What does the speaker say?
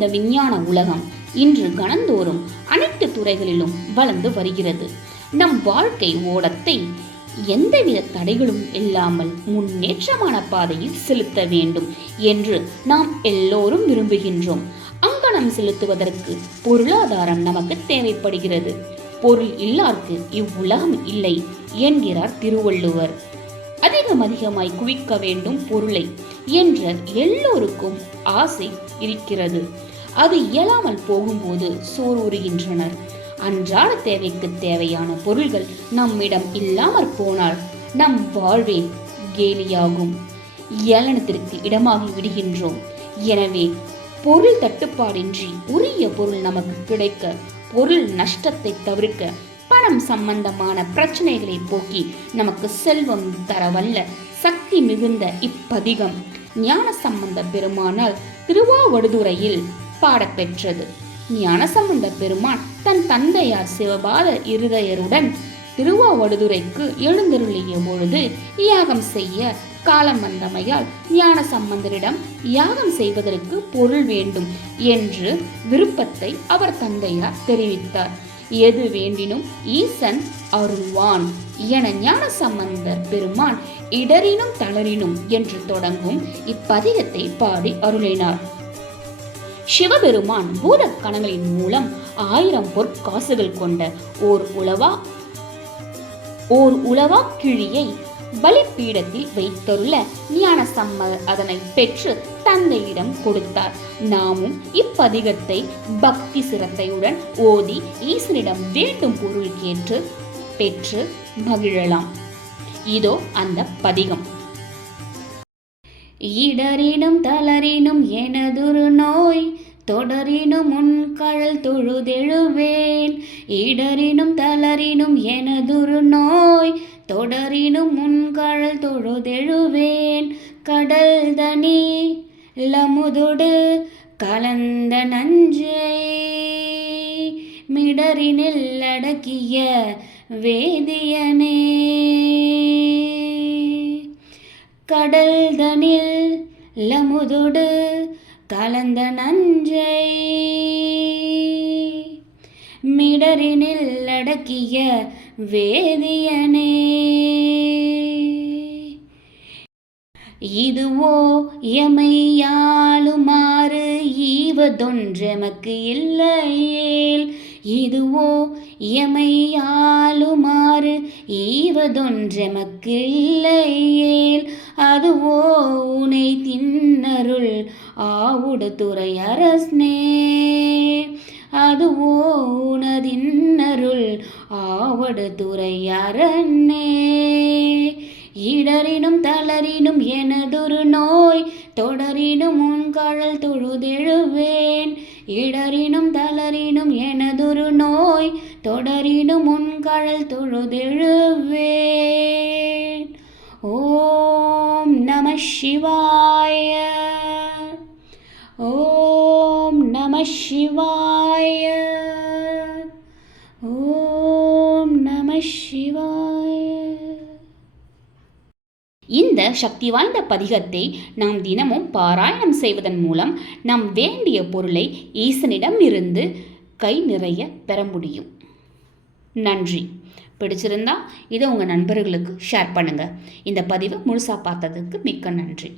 இந்த விஞ்ஞான உலகம் இன்று கணந்தோறும் அனைத்து துறைகளிலும் வளர்ந்து வருகிறது. நம் வாழ்க்கை ஓடத்தை எந்தவித தடைகளும் இல்லாமல் முன்னேற்றமான பாதையில் செலுத்த வேண்டும் என்று நாம் எல்லோரும் விரும்புகின்றோம். அங்கனம் செலுத்துவதற்கு பொருளாதாரம் நமக்கு தேவைப்படுகிறது. பொருள் இல்லார்க்கு இவ்வுலகம் இல்லை என்கிறார் திருவள்ளுவர். அதிகமாய் குவிக்க வேண்டும் பொருளை என்ற எல்லோருக்கும் ஆசை இருக்கிறது. அது இயலாமல் போகும்போது சோர்வுறுகின்றனர். அன்றாட தேவைக்கு தேவையான பொருள்கள் நம்மிடம் இல்லாமற் போனால் நம் வாழ்வே கேலியாகும், ஏளனத்திற்கு இடமாகி விடுகின்றோம். எனவே பொருள் தட்டுப்பாடின்றி உரிய பொருள் நமக்கு கிடைக்க, பொருள் நஷ்டத்தை தவிர்க்க, பணம் சம்பந்தமான பிரச்சனைகளை போக்கி நமக்கு செல்வம் தரவல்ல சக்தி மிகுந்த இப்பதிகம் ஞானசம்பந்த பெருமானால் திருவாவடுதுறையில் பாடப்பெற்றது. ஞானசம்பந்த பெருமான் தன் தந்தையார் சிவபாத இருதயருடன் திருவாவடுதுறைக்கு எழுந்தருளிய பொழுது யாகம் செய்ய காலம் வந்தமையால் ஞானசம்பந்தரிடம் யாகம் செய்வதற்கு பொருள் வேண்டும் என்று விருப்பத்தை அவர் தந்தையார் தெரிவித்தார். எது வேண்டினும் ஈசன் அருள்வான் என ஞானசம்பந்தர் பெருமான் இடரினும் தளரினும் என்று தொடங்கும் இப்பதிகத்தை பாடி அருளினார். சிவபெருமான் பூத கணங்களின் மூலம் 1000 பொற்காசுகள் கொண்ட ஓர் உலவா கிழியை பலிப்பீடத்தில் வைத்தருள ஞானசம்பந்தர் அதனை பெற்று தந்தையிடம் கொடுத்தார். நாமும் இப்பதிகத்தை பக்தி சிரத்தையுடன் ஓதி ஈசனிடம் வேண்டும் பொருள் கேட்டு பெற்று மகிழலாம். இதோ அந்த பதிகம். இடரினும் தளரினும் எனதொரு நோய் தொடரினும் முன்கழல் தொழுதெழுவேன். இடரினும் தளரினும் எனதொரு நோய் தொடரினும் முன்கழல் தொழுதெழுவேன். கடல் தனி லமுதொடு கலந்த நஞ்சை மிடரினில் அடக்கிய வேதியனே. கடல் தனில் லமுதொடு கலந்த நஞ்சை மிடரினில் அடக்கிய வேதியனே. இதுவோ எமையாளுமாறு ஈவதொன்றெமக்கு இல்லையேல். இதுவோ எமையாளுமாறு ஈவதொன்றெமக்கு இல்லையேல். அதுவோ உனை தின்னருள் ஆவுடு துறை அரசனே. அதுவோ உனதின்னருள் ஆவடு துறை அரசனே. இடரினும் தளரினும் எனதொரு நோய் தொடரினும் முன்கழல் தொழுதெழுவேன். இடரினும் தளரினும் எனதொரு நோய் தொடரினும் முன்கழல் தொழுதெழுவேன். ஓம் நம சிவாய. ஓம் நம சிவாய. ஓம் நம சிவாய. இந்த சக்தி வாய்ந்த பதிகத்தை நாம் தினமும் பாராயணம் செய்வதன் மூலம் நாம் வேண்டிய பொருளை ஈசனிடம் இருந்து கை நிறைய பெற முடியும். நன்றி. பிடிச்சிருந்தா இதை உங்கள் நண்பர்களுக்கு ஷேர் பண்ணுங்கள். இந்த பதிவை முழுசாக பார்த்ததுக்கு மிக்க நன்றி.